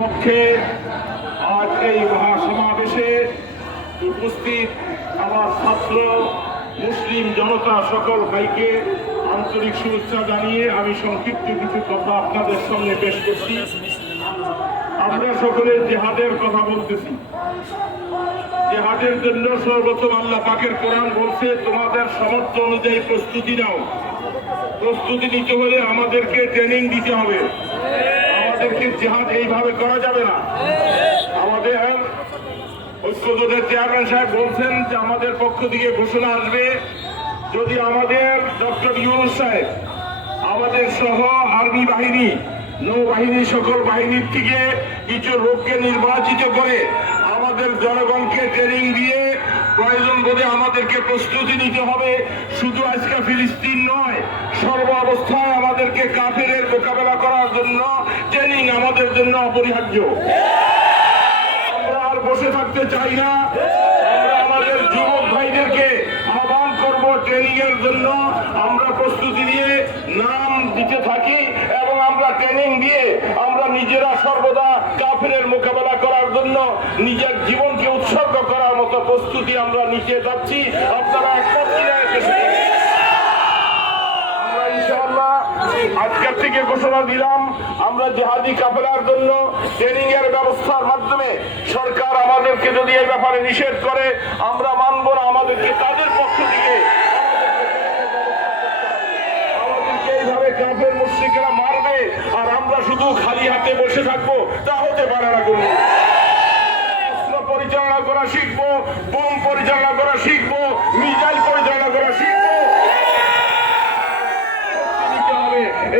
পক্ষে আজ এই মহাসমাবেশে উপস্থিত আমার ছাত্র মুসলিম জনতা সকল ভাইকে আন্তরিক শুভেচ্ছা জানিয়ে আমি সংক্ষিপ্ত কিছু কথা আপনাদের সামনে পেশ করছি। আমরা সকলে জিহাদের কথা বলতেছি। জিহাদের জন্য সর্বপ্রথম আল্লাহ পাকের কোরআন বলছে, তোমাদের সামর্থ্য অনুযায়ী প্রস্তুতি নাও। প্রস্তুতি নিতে হলে আমাদেরকে ট্রেনিং দিতে হবে। আমাদেরকে জিহাদ এইভাবে করা যাবে না। আমাদের ঐক্যজোটের চেয়ারম্যান সাহেব বলছেন যে আমাদের পক্ষ থেকে ঘোষণা আসবে, যদি আমাদের ডক্টর ইউনূস সাহেব আমাদের সহ আর্মি বাহিনী, নৌবাহিনী, সকল বাহিনীর থেকে কিছু লোককে নির্বাচিত করে আমাদের জনগণকে ট্রেনিং দিয়ে প্রয়োজন বোধে আমাদেরকে প্রস্তুতি নিতে হবে। শুধু আজকে ফিলিস্তিন নয়, সর্ব অবস্থায় আমাদেরকে কাফেরের মোকাবেলা করার জন্য ট্রেনিং আমাদের জন্য অপরিহার্য। আমরা আর বসে থাকতে চাই না। আমরা আমাদের যুবক ভাইদেরকে আহ্বান করব ট্রেনিং এর জন্য। আমরা প্রস্তুতি নিয়ে নাম দিতে থাকি এবং আমরা ট্রেনিং দিয়ে আমরা নিজেরা সর্বদা কাফেরের মোকাবেলা করার জন্য নিজের জীবনকে উৎসর্গ করার মতো প্রস্তুতি আমরা নিতে যাচ্ছি। আপনারা একমত কিনা? আমরা ইনশাআল্লাহ আজকের থেকে ঘোষণা দিলাম, আমরা জিহাদি কাফেলার জন্য ট্রেনিং এর ব্যবস্থার মাধ্যমে সরকার আমাদেরকে যদি এই ব্যাপারে নিষেধ করে আমরা মানব না। আমাদেরকে তাদের পক্ষ থেকে আমাদেরকে এইভাবে কাফের মুশরিকরা মারবে আর আমরা শুধু খালি হাতে বসে থাকবো, তা হতে পারে না। কোনো অস্ত্র পরিচালনা করা শিখবো, বোম পরিচালনা করা শিখবো, মিসাইল পরিচালনা করা শিখবো।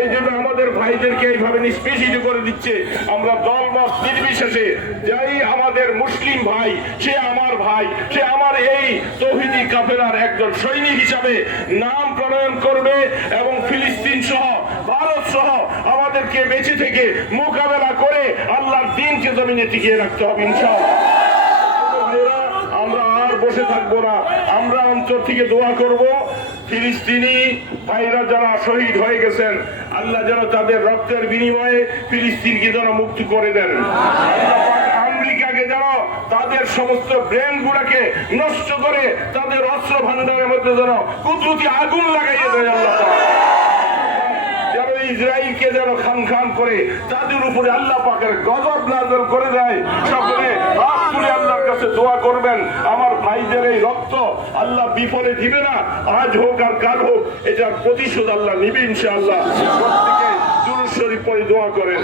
এই জন্য আমাদের ভাইদেরকে এইভাবে নিষ্পেষিত করে দিচ্ছে। আমরা দলমত নির্বিশেষে যাই, আমাদের মুসলিম ভাই, সে আমার ভাই, সে আমার এই তৌহিদি কাফেলার একজন সৈনিক হিসাবে নাম প্রণয়ন করবে এবং ফিলিস্তিন সহ ভারত সহ আমাদেরকে বেঁচে থেকে মোকাবেলা করে আল্লাহর দ্বীনকে জমিনে টিকিয়ে রাখতে হবে ইনশাআল্লাহ। আমরা আর বসে থাকবো না। আমরা অন্তর থেকে দোয়া করব, ফিলিস্তিনি ভাইরা যারা শহীদ হয়ে গেছেন, আল্লাহ যেন তাদের রক্তের বিনিময়ে ফিলিস্তিনকে যেন মুক্তি করে দেন। আমেরিকাকে যেন তাদের সমস্ত ব্রেন গুলাকে নষ্ট করে তাদের অস্ত্র ভান্ডারের মধ্যে যেন কুদরতি আগুন লাগাইয়ে দেয় আল্লাহ। যেন ইসরায়েলকে যেন খান খান করে তাদের উপরে আল্লাহ পাকের গজব নাযিল করে দেয়। সকলে হাত তুলে আল্লাহর কাছে দোয়া করবেন, আমার ভাইদের এই রক্ত আল্লাহ বিফলে দিবে না। আজ হোক আর কাল হোক, এটার প্রতিশোধ আল্লাহ নিবে ইনশাআল্লাহ। প্রত্যেকে দুরূদ শরীফ পড়ে দোয়া করেন।